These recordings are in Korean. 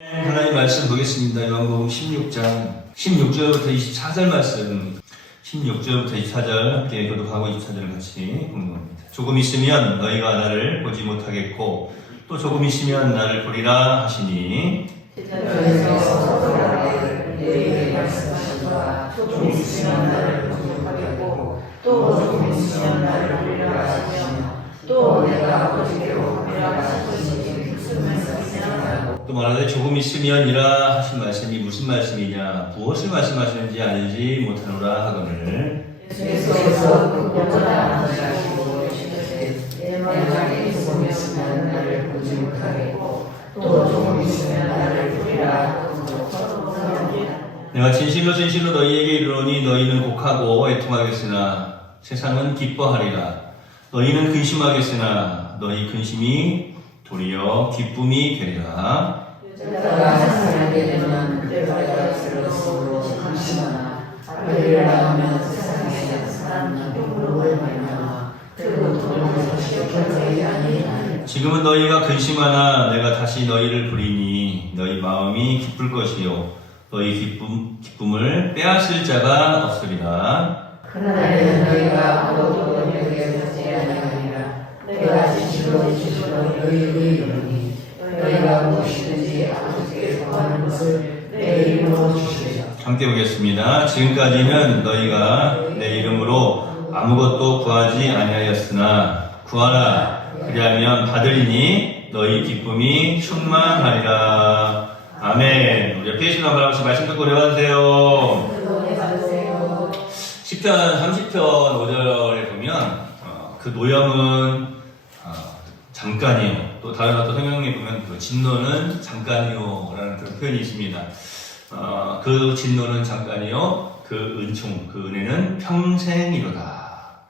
하나님 말씀 보겠습니다. 요한복음 16장 16절부터 24절 말씀 16절부터 24절 함께 교독하고 24절을 같이 겁니다. 조금 있으면 너희가 나를 보지 못하겠고 또 조금 있으면 나를 보리라 하시니 또 내가 아버지께로 보리라 하신 것이 말씀이냐 또 말하되 조금 있으면이라 하신 말씀이 무슨 말씀이냐 무엇을 말씀하시는지 알지 못하노라 하거늘 예수께서 그보다 이르시되 내 마음에 조금 있으면 나를 보지 못하겠고 또 조금 있으면 나를 보리라 내가 진실로 진실로 너희에게 이르노니 너희는 곡하고 애통하겠으나 세상은 기뻐하리라. 너희는 근심하겠으나 너희 근심이 도리어 기쁨이 되리라. 여자가 세상에 되면 그때가 갈수록 감심하나 아벨이라 하면 세상에 사람 기쁨으로 말미암아 그리고 돈을 사실 결정이 아니하니 지금은 너희가 근심하나 내가 다시 너희를 부리니 너희 마음이 기쁠 것이요. 너희 기쁨 기쁨을 빼앗을 자가 없으리라. 그날에 너희가 아무도 너희에게 받지 아니하리라. 내가 진실로 진실로 너희에게 이르니 너희가 무엇이든지 아버지께 구하는 것을 내 이름으로 주시리라 함께 보겠습니다. 지금까지는 너희가 내 이름으로 아무것도 구하지 아니하였으나 구하라 그리하면 받으리니 너희 기쁨이 충만하리라. 아멘. 우리 옆에 계신 분 바라보시 말씀 듣고 내려가세요. 너희 받으세요 10편 30편 5절에 보면 어, 그 노염은 어, 잠깐이요. 또 다른 어떤 성경에 보면 그 진노는 잠깐이요라는 그런 표현이 있습니다. 어, 그 진노는 잠깐이요. 그 은총, 그 은혜는 평생이로다.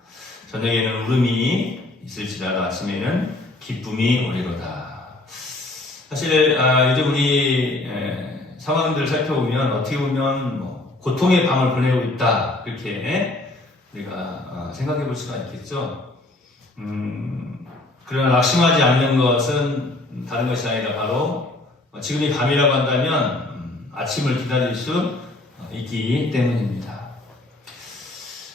저녁에는 울음이 있을지라도 아침에는 기쁨이 오리로다. 사실 아, 요즘 우리 에, 상황들을 살펴보면 어떻게 보면 뭐 고통의 밤을 보내고 있다 이렇게 우리가 어, 생각해 볼 수가 있겠죠. 음, 그러나 낙심하지 않는 것은 다른 것이 아니라 바로 어, 지금이 밤이라고 한다면 음, 아침을 기다릴 수 어, 있기 때문입니다.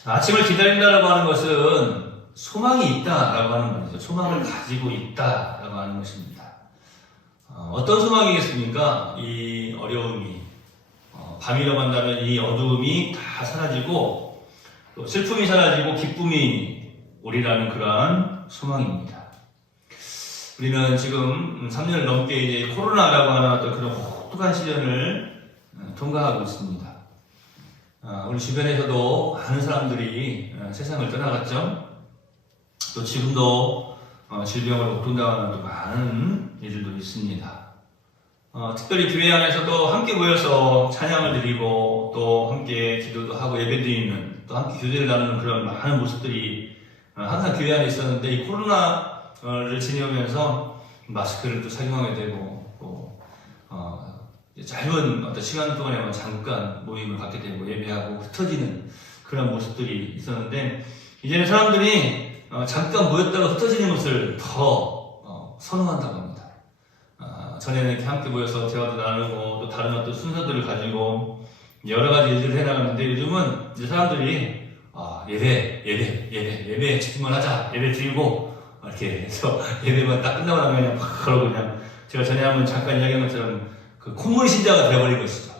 아침을 기다린다라고 하는 것은 소망이 있다라고 하는 말이죠. 소망을 가지고 있다라고 하는 것입니다. 어, 떤 소망이겠습니까? 이 어려움이 어, 밤이라고 한다면 이 어두움이 다 사라지고 또 슬픔이 사라지고 기쁨이 오리라는 그러한 소망입니다. 우리는 지금 3년을 넘게 이제 코로나라고 하는 어떤 그런 혹독한 시련을 어, 통과하고 있습니다. 어, 우리 주변에서도 많은 사람들이 어, 세상을 떠나갔죠. 또 지금도 어, 질병을 고통당하는 또 많은 일들도 있습니다. 어, 특별히 교회 안에서도 함께 모여서 찬양을 드리고 또 함께 기도도 하고 예배 드리는 또 함께 교제를 나누는 그런 많은 모습들이 어, 항상 교회 안에 있었는데 이 코로나 를 지내면서 마스크를 또 착용하게 되고 또 어, 짧은 어떤 시간 동안에만 잠깐 모임을 갖게 되고 예배하고 흩어지는 그런 모습들이 있었는데 이제는 사람들이 어, 잠깐 모였다가 흩어지는 것을 더 어, 선호한다고 합니다. 아, 전에는 이렇게 함께 모여서 대화도 나누고 또 다른 어떤 순서들을 가지고 여러 가지 일들을 해나가는데 요즘은 이제 사람들이 아, 예배, 예배, 예배, 예배에 집중을 하자, 예배 드리고 이렇게 해서 예배만 딱 끝나고 나면 그냥 팍 그러고 그냥 제가 전에 한번 잠깐 이야기한 것처럼 그 콧물 신자가 되어버린 것이죠.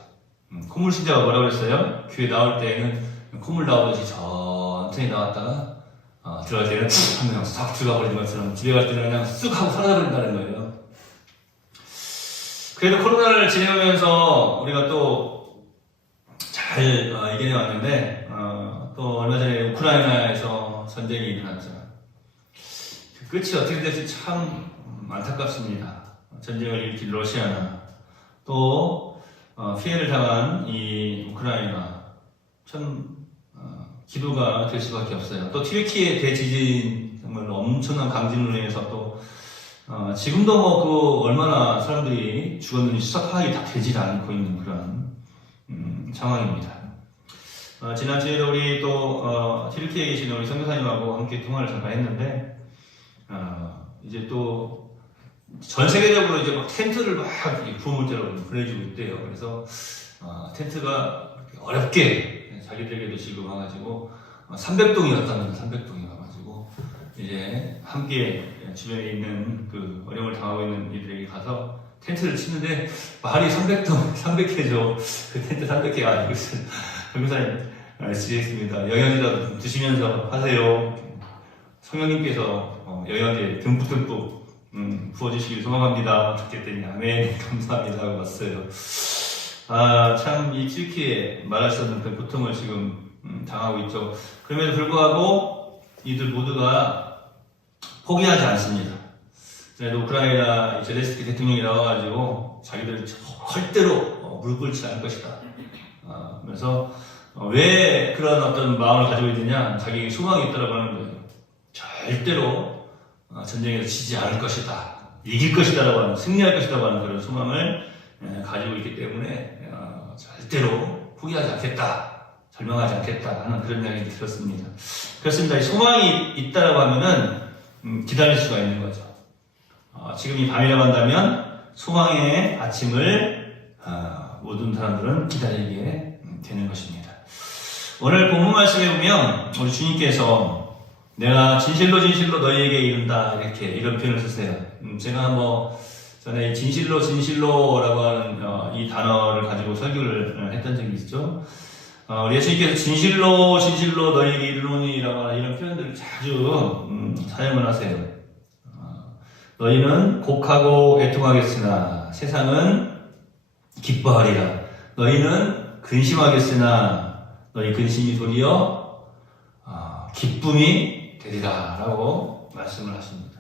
음, 콧물 신자가 뭐라고 그랬어요? 교회 나올 때에는 콧물 나오듯이 천천히 나왔다가 어, 들어갈 때는 툭 하면 싹 들어가 버리는 것처럼 집에 갈 때는 그냥 쑥 하고 사라져 버린다는 거예요. 그래도 코로나를 지내면서 우리가 또잘 어, 이겨내 왔는데 어, 또 얼마 전에 우크라이나에서 전쟁이 일어났죠. 그 끝이 어떻게 될지 참 안타깝습니다. 전쟁을 일으킨 러시아나 또 어, 피해를 당한 이 우크라이나 참 어, 기도가 될 수밖에 없어요. 또 튀르키예 대지진 정말 엄청난 강진으로 인해서 또 어, 지금도 뭐 그 얼마나 사람들이 죽었는지 수사 파악이 다 되질 않고 있는 그런 음, 상황입니다. 어, 지난주에도 우리 또 어, 튀르키예에 계신 우리 선교사님하고 함께 통화를 잠깐 했는데 어, 이제 또 전 세계적으로 이제 막 텐트를 막 부모들로 보내주고 있대요. 그래서 어, 텐트가 어렵게 자기들에게도 지금 와가지고 300동이었다는 300동이 와가지고 이제 함께 주변에 있는 그 어려움을 당하고 있는 이들에게 가서 텐트를 치는데 말이 300동, 300개죠. 그 텐트 300개가 아니고 변호사님 지겠습니다. 영양제라도 좀 드시면서 하세요. 성령님께서 어, 영양제 듬뿍듬뿍 음, 부어주시길 소망합니다. 그랬더니 아멘 감사합니다 하고 왔어요. 아, 참, 이수 없는 그 고통을 지금 음, 당하고 있죠. 그럼에도 불구하고 이들 모두가 포기하지 않습니다. 그래도 우크라이나 이 제레스키 대통령이 나와가지고 자기들은 절대로 어, 무릎 꿇지 않을 것이다. 아, 그래서 어, 왜 그런 어떤 마음을 가지고 있느냐? 자기 소망이 있다라고 하는 거예요. 절대로 어, 전쟁에서 지지 않을 것이다. 이길 것이다라고 하는, 승리할 것이다라고 하는 그런 소망을 예, 가지고 있기 때문에 어, 절대로 포기하지 않겠다. 절망하지 않겠다 하는 그런 이야기를 들었습니다. 그렇습니다. 이 소망이 있다라고 하면은 음, 기다릴 수가 있는 거죠. 어, 지금 이 밤이라고 한다면 소망의 아침을 어, 모든 사람들은 기다리게 음, 되는 것입니다. 오늘 본문 말씀에 보면 우리 주님께서 내가 진실로 진실로 너희에게 이른다 이렇게 이런 표현을 쓰세요. 음, 제가 뭐 전에 이 진실로 진실로라고 하는 어, 이 단어를 가지고 설교를 어, 했던 적이 있죠. 어, 예수님께서 진실로 진실로 너희에게 이르노니라고 하는 이런 표현들을 자주 음, 사용을 하세요. 어, 너희는 곡하고 애통하겠으나 세상은 기뻐하리라. 너희는 근심하겠으나 너희 근심이 도리어 어, 기쁨이 되리라라고 말씀을 하십니다.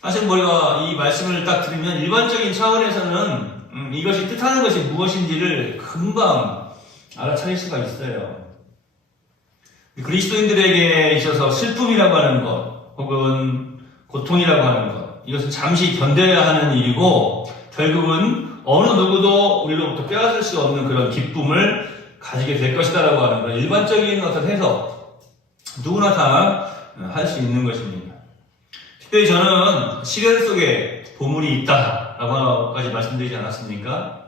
사실 우리가 이 말씀을 딱 들으면 일반적인 차원에서는 음, 이것이 뜻하는 것이 무엇인지를 금방 알아차릴 수가 있어요. 그리스도인들에게 있어서 슬픔이라고 하는 것, 혹은 고통이라고 하는 것, 이것은 잠시 견뎌야 하는 일이고, 결국은 어느 누구도 우리로부터 빼앗을 수 없는 그런 기쁨을 가지게 될 것이다라고 하는 그런 일반적인 어떤 해석, 누구나 다 할 수 있는 것입니다. 특별히 저는 시련 속에 보물이 있다라고까지 말씀드리지 않았습니까?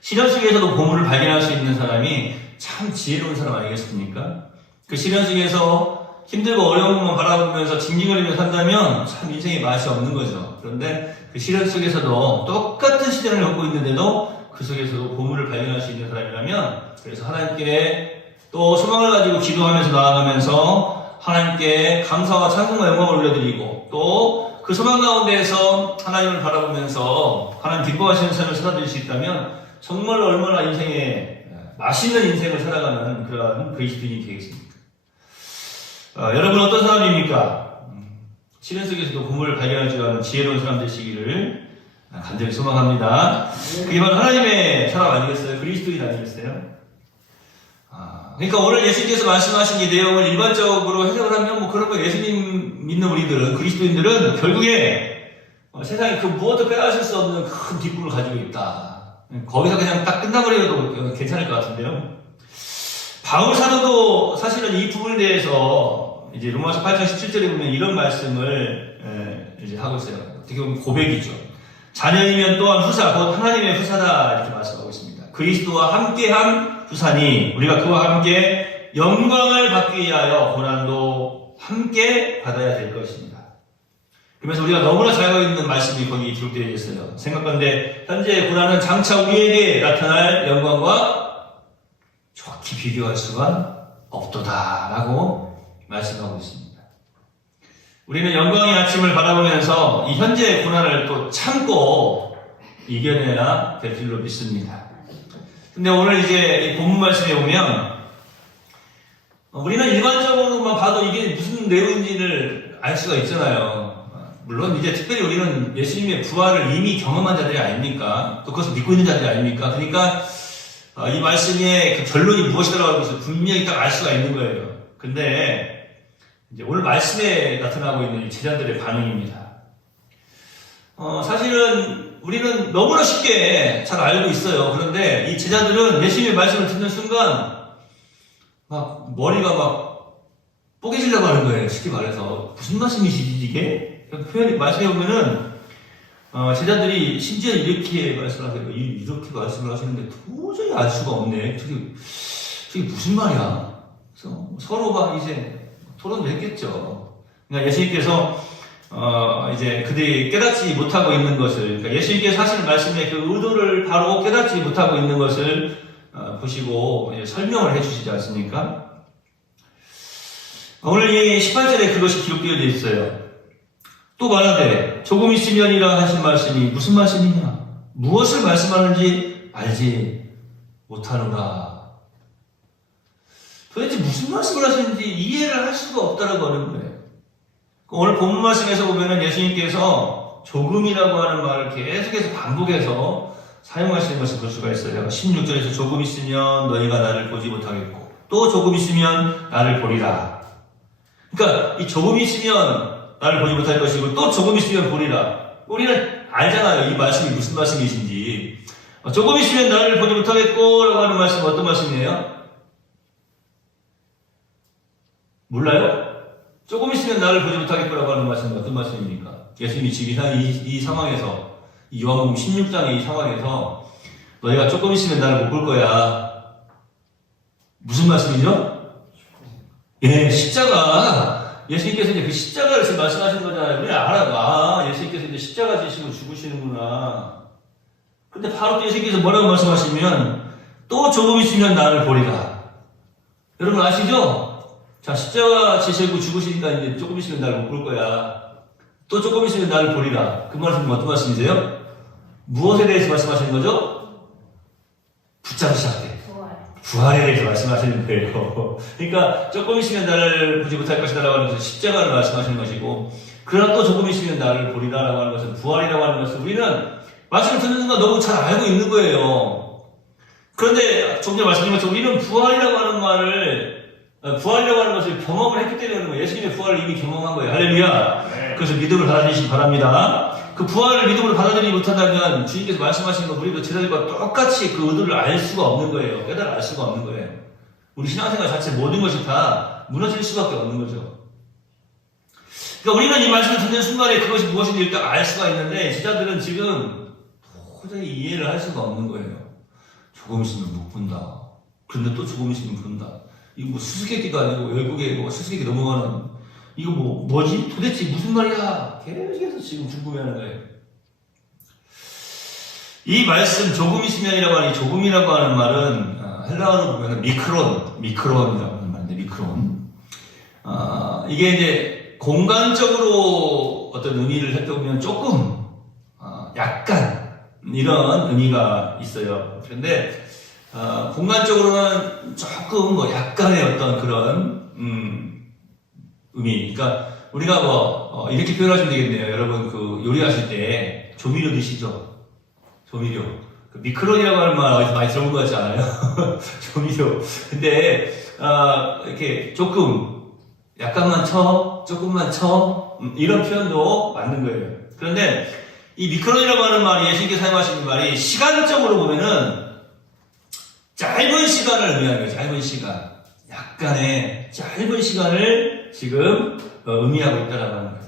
시련 속에서도 보물을 발견할 수 있는 사람이 참 지혜로운 사람 아니겠습니까? 그 시련 속에서 힘들고 어려운 것만 바라보면서 징징거리며 산다면 참 인생에 맛이 없는 거죠. 그런데 그 시련 속에서도 똑같은 시련을 겪고 있는데도 그 속에서도 보물을 발견할 수 있는 사람이라면 그래서 하나님께 또 소망을 가지고 기도하면서 나아가면서 하나님께 감사와 찬송과 영광을 올려드리고 또 그 소망 가운데에서 하나님을 바라보면서 하나님 기뻐하시는 삶을 살아드릴 수 있다면 정말 얼마나 인생에 맛있는 인생을 살아가는 그러한 그리스도인이 되겠습니까? 어, 여러분 어떤 사람입니까? 음, 시련 속에서도 보물을 발견할 줄 아는 지혜로운 사람 되시기를 간절히 소망합니다. 그게 바로 하나님의 사람 아니겠어요? 그리스도인 아니겠어요? 아, 그러니까 오늘 예수님께서 말씀하신 이 내용을 일반적으로 해석을 하면 뭐 그런 거 예수님 믿는 우리들은 그리스도인들은 결국에 어, 세상에 그 무엇도 빼앗을 수 없는 큰 기쁨을 가지고 있다. 거기서 그냥 딱 끝나버려도 괜찮을 것 같은데요. 바울 사도도 사실은 이 부분에 대해서 이제 로마서 8장 17절에 보면 이런 말씀을 에, 이제 하고 있어요. 어떻게 보면 고백이죠. 자녀이면 또한 후사, 곧 하나님의 후사다 이렇게 말씀하고 있습니다. 그리스도와 함께한 후사니 우리가 그와 함께 영광을 받기 위하여 고난도 함께 받아야 될 것입니다. 그러면서 우리가 너무나 잘 알고 있는 말씀이 거기 기록되어 있어요. 생각건데 현재 고난은 장차 우리에게 나타날 영광과 좋게 비교할 수가 없도다라고 말씀하고 있습니다. 우리는 영광의 아침을 바라보면서 이 현재의 고난을 또 참고 이겨내야 될 줄로 믿습니다. 근데 오늘 이제 이 본문 말씀에 보면 우리는 일반적으로만 봐도 이게 무슨 내용인지를 알 수가 있잖아요. 물론 이제 특별히 우리는 예수님의 부활을 이미 경험한 자들이 아닙니까? 또 그것을 믿고 있는 자들이 아닙니까? 그러니까 어, 이 말씀의 그 결론이 무엇이라고 해서 분명히 딱 알 수가 있는 거예요. 근데 이제 오늘 말씀에 나타나고 있는 이 제자들의 반응입니다. 어, 사실은 우리는 너무나 쉽게 잘 알고 있어요. 그런데 이 제자들은 예수님의 말씀을 듣는 순간 막 머리가 막 뽀개지려고 하는 거예요. 쉽게 말해서 무슨 말씀이시지 이게? 그 표현이 말씀해 보면은 어, 제자들이 심지어 이렇게 말씀을 하세요. 이- 이렇게 말씀을 하시는데 도저히 알 수가 없네. 저게, 저게 무슨 말이야? 그래서 서로가 이제 토론도 했겠죠. 그러니까 예수님께서 어, 이제 그들이 깨닫지 못하고 있는 것을, 그러니까 예수님께서 하시는 말씀의 그 의도를 바로 깨닫지 못하고 있는 것을 어, 보시고 설명을 해 주시지 않습니까? 오늘 이 18절에 그것이 기록되어 있어요. 또 말하되 조금 있으면이라 하신 말씀이 무슨 말씀이냐? 무엇을 말씀하는지 알지 못하노라. 도대체 무슨 말씀을 하시는지 이해를 할 수가 없다라고 하는 거예요. 오늘 본문 말씀에서 보면은 예수님께서 조금이라고 하는 말을 계속해서 반복해서 사용하시는 것을 볼 수가 있어요. 16절에서 조금 있으면 너희가 나를 보지 못하겠고 또 조금 있으면 나를 보리라. 그러니까 이 조금 있으면 나를 보지 못할 것이고 또 조금 있으면 보리라. 우리는 알잖아요. 이 말씀이 무슨 말씀이신지. 어, 조금 있으면 나를 보지 못하겠고 라고 하는 말씀은 어떤 말씀이에요? 몰라요? 조금 있으면 나를 보지 못하겠다라고 하는 말씀은 어떤 말씀입니까? 예수님이 지금 이, 이 상황에서 이 요한복음 16장의 이 상황에서 너희가 조금 있으면 나를 못 볼 거야. 무슨 말씀이죠? 예, 십자가. 예수님께서 이제 그 십자가를 지금 말씀하시는 거잖아요. 우리 알아. 아, 예수님께서 이제 십자가 지시고 죽으시는구나. 근데 바로 또 예수님께서 뭐라고 말씀하시면 또 조금 있으면 나를 보리라. 여러분 아시죠? 자, 십자가 지시고 죽으시니까 이제 조금 있으면 나를 못 볼 거야. 또 조금 있으면 나를 보리라. 그 말씀은 어떤 말씀이세요? 무엇에 대해서 말씀하시는 거죠? 붙잡으시게. 부활에 대해서 말씀하시는 거예요. 그러니까 조금 있으면 나를 보지 못할 것이다라고 하는 것은 십자가를 말씀하시는 것이고 그러나 또 조금 있으면 나를 보리라라고 하는 것은 부활이라고 하는 것은 우리는 말씀을 듣는 순간 너무 잘 알고 있는 거예요. 그런데 조금 전에 말씀드린 것처럼 우리는 부활이라고 하는 말을 어, 부활이라고 하는 것을 경험을 했기 때문에 그런 거예요. 예수님의 부활을 이미 경험한 거예요. 할렐루야. 그래서 믿음을 받아들이시기 바랍니다. 그 부활을 믿음으로 받아들이지 못한다면 주님께서 말씀하신 것 우리도 제자들과 똑같이 그 의도를 알 수가 없는 거예요. 깨달아 알 수가 없는 거예요. 우리 신앙생활 자체 모든 것이 다 무너질 수밖에 없는 거죠. 그러니까 우리는 이 말씀을 듣는 순간에 그것이 무엇인지 일단 알 수가 있는데 제자들은 지금 도저히 이해를 할 수가 없는 거예요. 조금 있으면 못 본다. 그런데 또 조금 있으면 본다. 이거 뭐 수수께끼가 아니고 외국에 뭐 수수께끼 넘어가는 이거 뭐 뭐지? 도대체 무슨 말이야? 계속해서 지금 궁금해하는 거예요. 이 말씀 조금 있으면이라고 하는 이 조금이라고 하는 말은 어, 헬라어로 보면 미크론, 미크론이라고 하는 말인데 미크론. 아, 이게 이제 공간적으로 어떤 의미를 살펴보면 조금, 어, 약간 이런 의미가 있어요. 그런데 어, 공간적으로는 조금 뭐 약간의 어떤 그런 음, 의미. 그러니까 우리가 뭐 어, 이렇게 표현하시면 되겠네요. 여러분 그 요리하실 때 조미료 드시죠? 조미료. 그 미크론이라고 하는 말 어디서 많이 들어본 것 같지 않아요? 조미료. 근데 어, 이렇게 조금 약간만 쳐, 조금만 쳐 음, 이런 표현도 맞는 거예요. 그런데 이 미크론이라고 하는 말이 예수님께 사용하시는 말이 시간적으로 보면은 짧은 시간을 의미하는 거예요. 짧은 시간. 약간의 짧은 시간을 지금 어, 의미하고 있다라고 하는 거예요.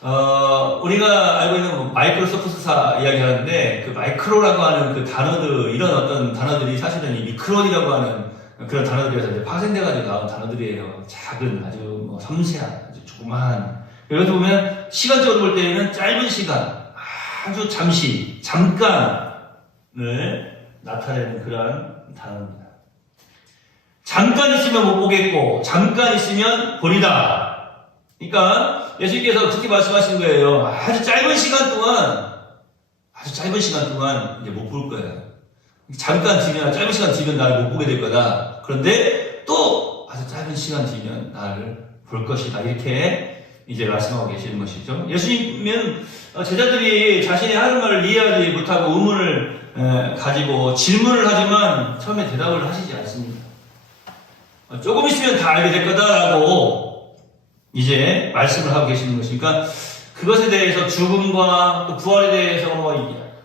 어, 우리가 알고 있는 뭐 마이크로소프트사 이야기 하는데 그 마이크로라고 하는 그 단어들 이런 어떤 단어들이 사실은 이 미크론이라고 하는 그런 단어들에서 파생돼가지고 나온 단어들이에요. 작은 아주 뭐 섬세한 아주 조그마한 여기 보면 시간적으로 볼 때는 짧은 시간 아주 잠시 잠깐을 나타내는 그러한 단어입니다. 잠깐 있으면 못 보겠고 잠깐 있으면 보리다. 그러니까 예수님께서 그렇게 말씀하신 거예요. 아주 짧은 시간 동안 아주 짧은 시간 동안 이제 못 볼 거예요. 잠깐 뒤면 짧은 시간 뒤면 나를 못 보게 될 거다. 그런데 또 아주 짧은 시간 뒤면 나를 볼 것이다. 이렇게 이제 말씀하고 계시는 것이죠. 예수님은 어, 제자들이 자신의 하는 말을 이해하지 못하고 의문을 에, 가지고 질문을 하지만 처음에 대답을 하시지 않습니다. 어, 조금 있으면 다 알게 될 거다라고 이제 말씀을 하고 계시는 것이니까 그것에 대해서 죽음과 또 부활에 대해서 뭐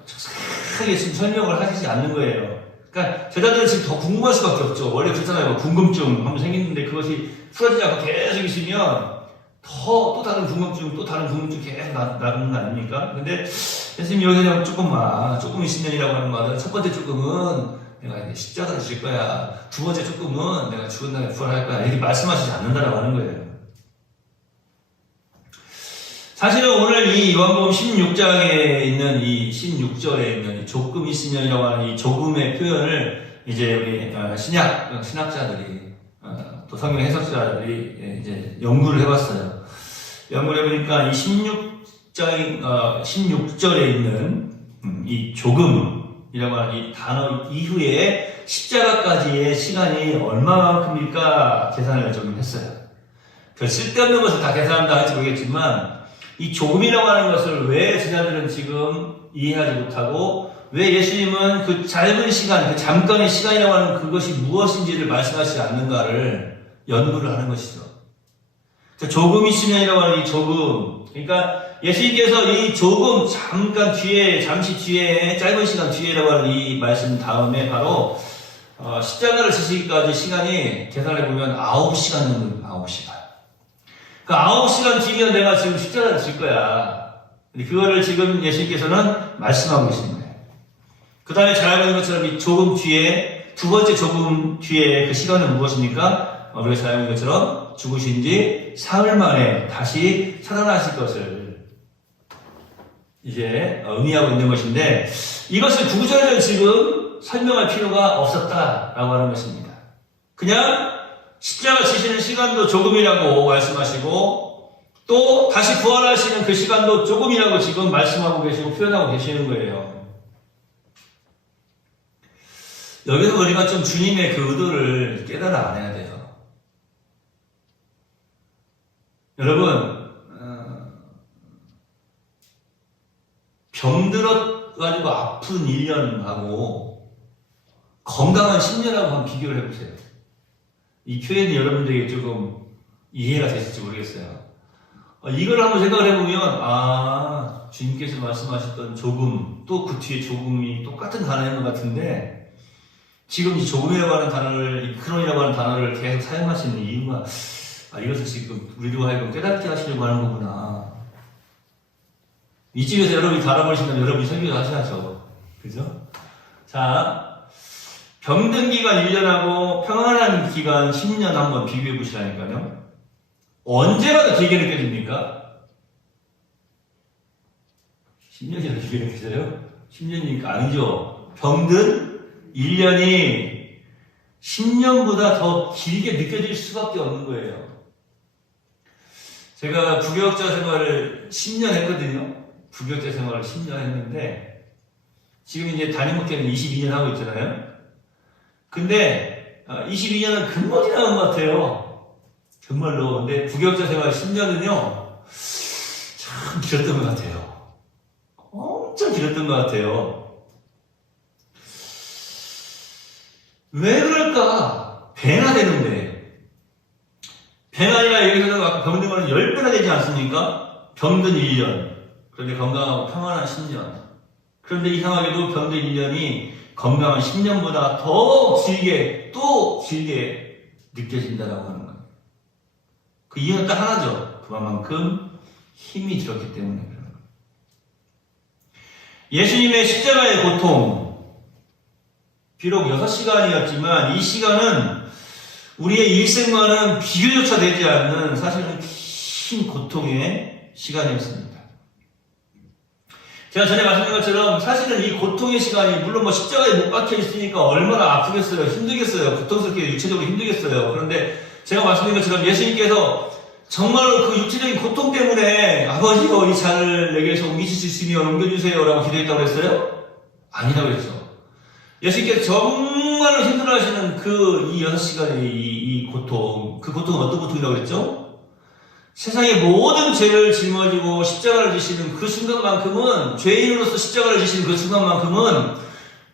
자세하게 지금 설명을 하시지 않는 거예요. 그러니까 제자들은 지금 더 궁금할 수밖에 없죠. 원래 그렇잖아요. 뭐 궁금증 한번 생기는데 그것이 풀어지지 않고 계속 있으면 더 또 다른 궁금증, 또 다른 궁금증 계속 나, 나는 거 아닙니까? 근데 예수님 여기서 그냥 조금만, 조금 있으면이라고 하는 말은 첫 번째 조금은 내가 십자가를 질 거야. 두 번째 조금은 내가 죽은 다음에 부활할 거야. 이렇게 말씀하시지 않는다라고 하는 거예요. 사실은 오늘 이 요한복음 16장에 있는 이 16절에 있는 이 조금 있으면이라고 하는 이 조금의 표현을 이제 우리 어, 신약 신학자들이 어, 또 성경 해석자들이 예, 이제 연구를 해봤어요. 연구를 해보니까 이 16 장 어, 16절에 있는 음, 이 조금이라고 하는 이 단어 이후에 십자가까지의 시간이 얼마만큼일까 계산을 좀 했어요. 그 쓸데없는 것을 다 계산한다 할지 모르겠지만 이 조금이라고 하는 것을 왜 제자들은 지금 이해하지 못하고 왜 예수님은 그 짧은 시간, 그 잠깐의 시간이라고 하는 그것이 무엇인지를 말씀하시지 않는가를 연구를 하는 것이죠. 그 조금 있으면이라고 하는 이 조금. 그러니까 예수님께서 이 조금 잠깐 뒤에, 잠시 뒤에, 짧은 시간 뒤에라고 하는 이 말씀 다음에 바로 어, 십자가를 지시기까지 시간이 계산해 보면 9시간 정도입니다. 9시간. 그 9시간 뒤면 내가 지금 십자가를 질 거야. 그거를 지금 예수님께서는 말씀하고 계신 거예요. 그 다음에 잘 알고 있는 것처럼 이 조금 뒤에, 두 번째 조금 뒤에 그 시간은 무엇입니까? 어, 우리가 잘 알고 있는 것처럼 죽으신 지 사흘 만에 다시 살아나실 것을 이제 어, 의미하고 있는 것인데 이것을 구절을 지금 설명할 필요가 없었다라고 하는 것입니다. 그냥 십자가 지시는 시간도 조금이라고 말씀하시고 또 다시 부활하시는 그 시간도 조금이라고 지금 말씀하고 계시고 표현하고 계시는 거예요. 여기서 우리가 좀 주님의 그 의도를 깨달아 안해야 돼요. 여러분, 어, 병들어가지고 아픈 1년하고 건강한 10년하고 한번 비교를 해보세요. 이 표현이 여러분들에게 조금 이해가 되실지 모르겠어요. 어, 이걸 한번 생각을 해보면, 아, 주님께서 말씀하셨던 조금, 또 그 뒤에 조금이 똑같은 단어인 것 같은데, 지금 이 조금이라고 하는 단어를, 이 크론이라고 하는 단어를 계속 사용하시는 이유가, 아, 이것을 지금 우리도 하여금 깨닫게 하시려고 하는 거구나. 이쯤에서 여러분이 달아버리시면 여러분이 설교 하셔야죠. 그죠? 자, 병든 기간 1년하고 평안한 기간 10년 한번 비교해 보시라니까요. 언제가 더 길게 느껴집니까? 10년이 더 길게 느껴져요? 10년이니까 아니죠. 병든 1년이 10년보다 더 길게 느껴질 수밖에 없는 거예요. 제가 부교육자 생활을 10년 했거든요. 부교육자 생활을 10년 했는데, 지금 이제 담임목회는 22년 하고 있잖아요. 근데 22년은 금방 지나간 것 같아요. 정말로. 근데 부교육자 생활 10년은요, 참 길었던 것 같아요. 엄청 길었던 것 같아요. 왜 그럴까? 배나 되는데. 배가 아니라 여기서는 아까 병든 거는 10배나 되지 않습니까? 병든 1년. 그런데 건강하고 평안한 10년. 그런데 이상하게도 병든 1년이 건강한 10년보다 더 길게, 또 길게 느껴진다라고 하는 거예요. 그 이유는 딱 하나죠. 그만큼 힘이 들었기 때문에 그런 거예요. 예수님의 십자가의 고통, 비록 6시간이었지만 이 시간은 우리의 일생과는 비교조차 되지 않는 사실은 긴 고통의 시간이었습니다. 제가 전에 말씀드린 것처럼 사실은 이 고통의 시간이 물론 뭐 십자가에 못 박혀 있으니까 얼마나 아프겠어요. 힘들겠어요. 고통스럽게 육체적으로 힘들겠어요. 그런데 제가 말씀드린 것처럼 예수님께서 정말로 그 육체적인 고통 때문에 아버지 여 이 잔을 내게서 옮기실 수 있으면 옮겨주세요 라고 기도했다고 그랬어요? 아니라고 그랬죠. 예수님께서 정말로 힘들어하시는 그 이 여섯 시간의 이, 이 고통, 그 고통은 어떤 고통이라고 그랬죠? 세상의 모든 죄를 짊어지고 십자가를 지시는 그 순간만큼은 죄인으로서 십자가를 지시는 그 순간만큼은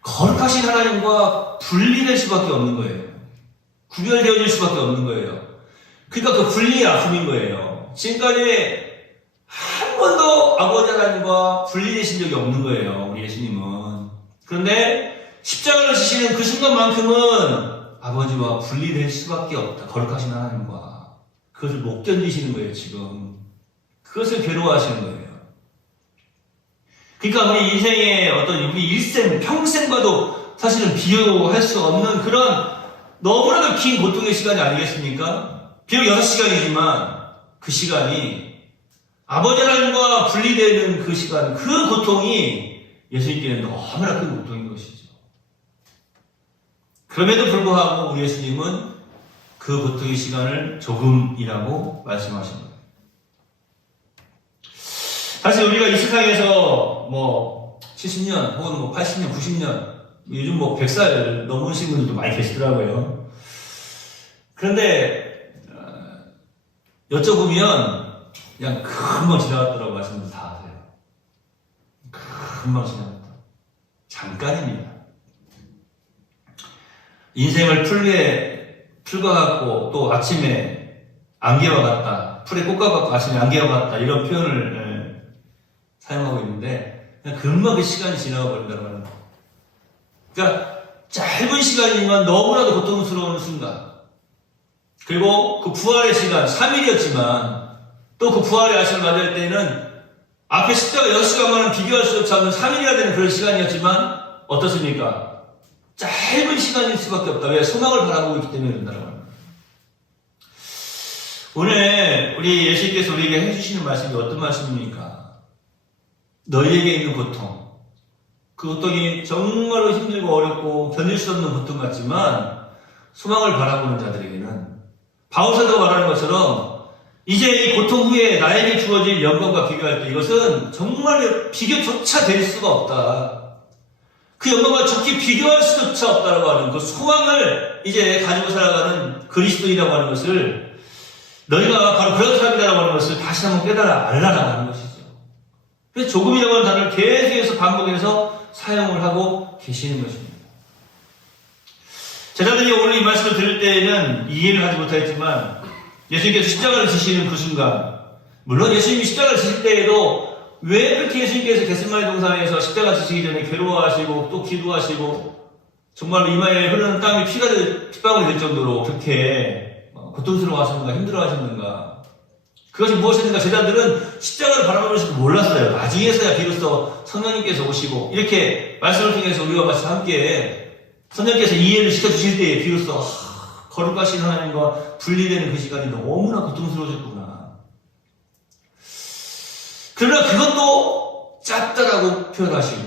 거룩하신 하나님과 분리될 수밖에 없는 거예요. 구별되어질 수밖에 없는 거예요. 그러니까 그 분리의 아픔인 거예요. 지금까지 한 번도 아버지 하나님과 분리되신 적이 없는 거예요. 우리 예수님은. 그런데 십자가를 지시는 그 순간만큼은 아버지와 분리될 수밖에 없다. 거룩하신 하나님과. 그 그것을 못 견디시는 거예요, 지금. 그것을 괴로워하시는 거예요. 그러니까 우리 인생의 어떤 우리 일생, 평생과도 사실은 비교할 수 없는 그런 너무나도 긴 고통의 시간이 아니겠습니까? 비록 6시간이지만 그 시간이 아버지 하나님과 분리되는 그 시간, 그 고통이 예수님께는 너무나 큰 고통인 것이죠. 그럼에도 불구하고 우리 예수님은 그 고통의 시간을 조금이라고 말씀하신 거예요. 사실 우리가 이 세상에서 뭐 70년 혹은 뭐 80년, 90년 요즘 뭐 100살 넘으신 분들도 많이 계시더라고요. 그런데 어, 여쭤보면 그냥 금방 지나갔더라고 말씀들 다 하세요. 금방 지나갔다. 잠깐입니다. 인생을 풀에 풀과 같고 또 아침에 안개와 같다. 풀에 꽃과 같고 아침에 안개와 같다. 이런 표현을 예, 사용하고 있는데 금방 그 시간이 지나가 버린다는 말입니다. 그러니까 짧은 시간이지만 너무나도 고통스러운 순간 그리고 그 부활의 시간 3일이었지만 또 그 부활의 아침을 맞을 때는 앞에 십자가 6시간과는 비교할 수 없지 않는 3일이나 되는 그런 시간이었지만 어떻습니까? 짧은 시간일 수밖에 없다. 왜? 소망을 바라보고 있기 때문에 그런다는 겁니다. 오늘 우리 예수님께서 우리에게 해주시는 말씀이 어떤 말씀입니까? 너희에게 있는 고통. 그 고통이 정말로 힘들고 어렵고 견딜 수 없는 고통 같지만 소망을 바라보는 자들에게는 바울사도가 말하는 것처럼 이제 이 고통 후에 나에게 주어질 영광과 비교할 때 이것은 정말 비교조차 될 수가 없다. 그 영광과 적게 비교할 수조차 없다라고 하는 그 소망을 이제 가지고 살아가는 그리스도인이라고 하는 것을 너희가 바로 그런 사람이라고 하는 것을 다시 한번 깨달아 알라라는 것이죠. 그래서 조금이라고 하는 단어를 계속해서 반복해서 사용을 하고 계시는 것입니다. 제자들이 오늘 이 말씀을 들을 때에는 이해를 하지 못하였지만 예수님께서 십자가를 지시는 그 순간 물론 예수님이 십자가를 지실 때에도 왜 그렇게 예수님께서 게스마리 동산에서 십자가 지시기 전에 괴로워하시고 또 기도하시고 정말로 이마에 흐르는 땀이 피가 될, 핏방울이 될 정도로 그렇게 고통스러워 하셨는가 힘들어 하셨는가 그것이 무엇이었는가 제자들은 십자가를 바라보면서도 몰랐어요. 나중에서야 비로소 성령님께서 오시고 이렇게 말씀을 통해서 우리와 같이 함께 성령께서 이해를 시켜주실 때에 비로소 아, 거룩하신 하나님과 분리되는 그 시간이 너무나 고통스러워졌구나. 그러나 그것도 짧다라고 표현하시고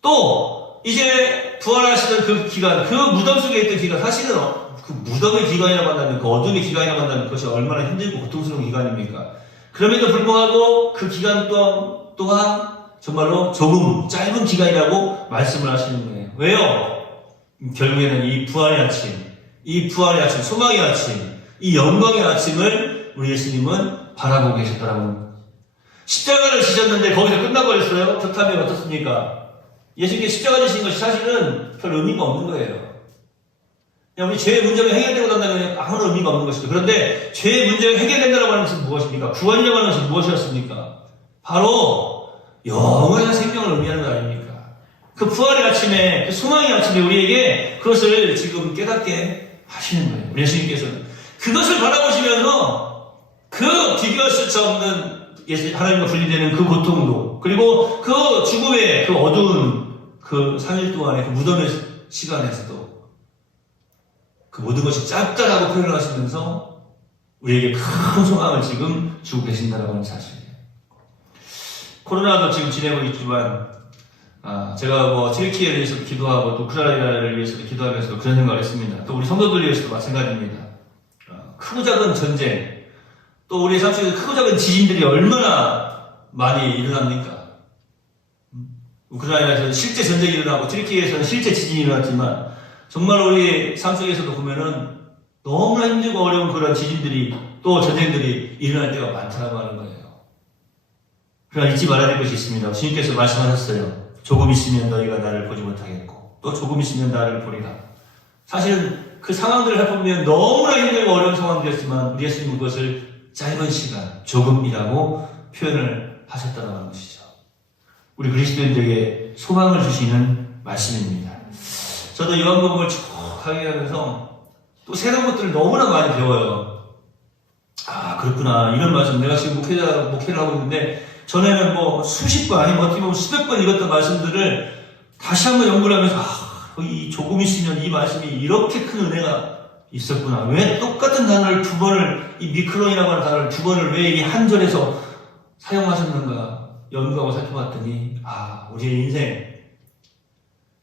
또 이제 부활하시는 그 기간, 그 무덤 속에 있던 기간 사실은 그 무덤의 기간이라고 한다면 그 어둠의 기간이라고 한다면 그것이 얼마나 힘들고 고통스러운 기간입니까? 그럼에도 불구하고 그 기간 또한, 또한 정말로 조금 짧은 기간이라고 말씀을 하시는 거예요. 왜요? 결국에는 이 부활의 아침, 이 부활의 아침, 소망의 아침, 이 영광의 아침을 우리 예수님은 바라보고 계셨다라고. 십자가를 지셨는데 거기서 끝나버렸어요? 그렇다면 어떻습니까? 예수님께 십자가 지신 것이 사실은 별 의미가 없는 거예요. 그냥 우리 죄의 문제가 해결되고 난다면 아무런 의미가 없는 것이죠. 그런데 죄의 문제가 해결된다고 하는 것은 무엇입니까? 구원이라고 하는 것은 무엇이었습니까? 바로 영원한 생명을 의미하는 것 아닙니까? 그 부활의 아침에, 그 소망의 아침에 우리에게 그것을 지금 깨닫게 하시는 거예요. 예수님께서는. 그것을 바라보시면서 그 비교할 수 없는 예수 하나님과 분리되는 그 고통도 그리고 그 죽음의 그 어두운 그 3일 동안의 그 무덤의 시간에서도 그 모든 것이 짧다라고 표현을 하시면서 우리에게 큰 소망을 지금 주고 계신다라고 하는 사실이에요. 코로나도 지금 지내고 있지만 아, 제가 뭐 튀르키예를 위해서도 기도하고 또 우크라이나를 위해서도 기도하면서 그런 생각을 했습니다. 또 우리 성도들 위해서도 마찬가지입니다. 아, 크고 작은 전쟁, 또 우리 삶 속에서 크고 작은 지진들이 얼마나 많이 일어납니까? 음? 우크라이나에서는 실제 전쟁이 일어나고 튀르키예에서는 실제 지진이 일어났지만 정말 우리 삶 속에서도 보면은 너무나 힘들고 어려운 그런 지진들이 또 전쟁들이 일어날 때가 많다고 하는 거예요. 그러나 잊지 말아야 될 것이 있습니다. 주님께서 말씀하셨어요. 조금 있으면 너희가 나를 보지 못하겠고 또 조금 있으면 나를 보리라. 사실은 그 상황들을 해보면 너무나 힘들고 어려운 상황들이었지만 우리 예수님은 그것을 짧은 시간, 조금이라고 표현을 하셨다는 하는 것이죠. 우리 그리스도인들에게 소망을 주시는 말씀입니다. 저도 요한복음을 쭉 하게 하면서 또 새로운 것들을 너무나 많이 배워요. 아, 그렇구나 이런 말씀 내가 지금 목회자 목회를 하고 있는데 전에는 뭐 수십 번 아니면 어떻게 보면 수백 번 읽었던 말씀들을 다시 한번 연구를 하면서 아, 이 조금 있으면 이 말씀이 이렇게 큰 은혜가 있었구나 왜 똑같은 단어를 두 번을 이 미크론이라고 하는 단어를 두 번을 왜 이 한 절에서 사용하셨는가 연구하고 살펴봤더니 아 우리의 인생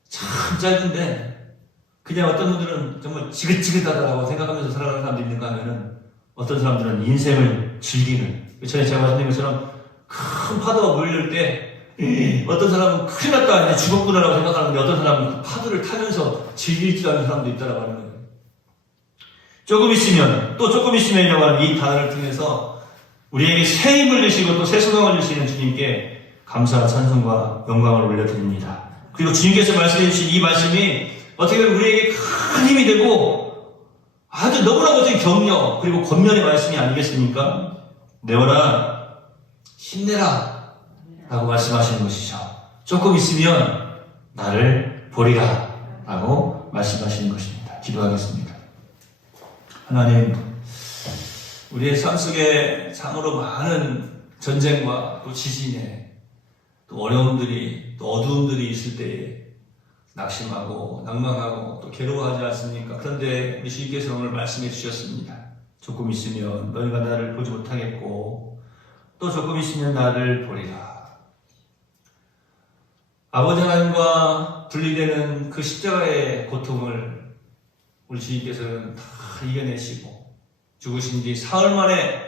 참 짧은데 그냥 어떤 분들은 정말 지긋지긋하다고 생각하면서 살아가는 사람도 있는가 하면은 어떤 사람들은 인생을 즐기는 전에 제가 말씀드린 것처럼 큰 파도가 몰릴 때 어떤 사람은 큰일 났다 죽었구나라고 생각하는데 어떤 사람은 그 파도를 타면서 즐길 줄 아는 사람도 있다라고 하는 거예요. 조금 있으면 또 조금 있으면이라고 하는 이 단어를 통해서 우리에게 새 힘을 주시고 또 새 소망을 주시는 주님께 감사와 찬송과 영광을 올려드립니다. 그리고 주님께서 말씀해 주신 이 말씀이 어떻게 보면 우리에게 큰 힘이 되고 아주 너무나 멋진 격려 그리고 권면의 말씀이 아니겠습니까? 내어라 힘내라 라고 말씀하시는 것이죠. 조금 있으면 나를 보리라 라고 말씀하시는 것입니다. 기도하겠습니다. 하나님 우리의 삶 속에 참으로 많은 전쟁과 또 지진에 또 어려움들이 또 어두움들이 있을 때에 낙심하고 낭망하고 또 괴로워하지 않습니까? 그런데 우리 주님께서 오늘 말씀해 주셨습니다. 조금 있으면 너희가 나를 보지 못하겠고 또 조금 있으면 나를 보리라. 아버지 하나님과 분리되는 그 십자가의 고통을 우리 주님께서는 다 이겨내시고 죽으신 뒤 사흘 만에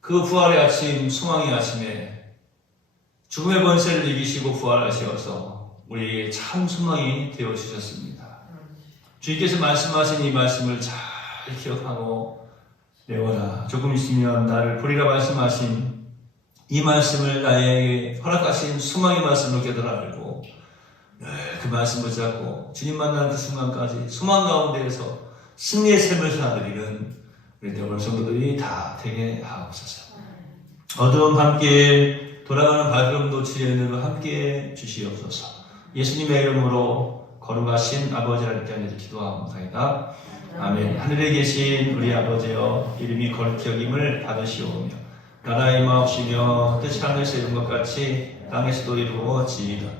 그 부활의 아침, 소망의 아침에 죽음의 번세를 이기시고 부활하시어서 우리에게 참 소망이 되어 주셨습니다. 주님께서 말씀하신 이 말씀을 잘 기억하고 내워라. 조금 있으면 나를 보리라 말씀하신 이 말씀을 나에게 허락하신 소망의 말씀으로 깨달아 알고 늘 그 말씀 붙잡고 주님 만나는 그 순간까지 소망 가운데에서 승리의 삶을 살아드리는 우리 대원 성도들이 다 되게 하옵소서. 어두운 밤길 돌아가는 발걸음도 주의 은혜로 함께 주시옵소서. 예수님의 이름으로 거룩하신 아버지 하나님께 안에서 기도하옵나이다. 아멘. 하늘에 계신 우리 아버지여 이름이 거룩히 여김을 받으시오며 나라의 마옵시며 뜻이 하늘에서 이룬 것 같이 땅에서도 이루어지이다.